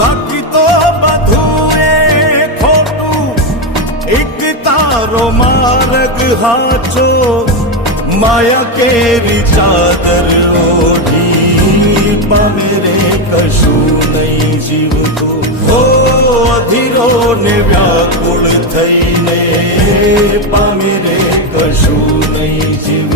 બાકી તો બધું એ ખોટું એક તારો માર્ગ હાચો માયા કેરી ચાદર ઓઢી પામે રે કશું નહીં જીવતું હો અધીરો ને વ્યાકુળ થઈને પામે રે કશું નહીં જીવ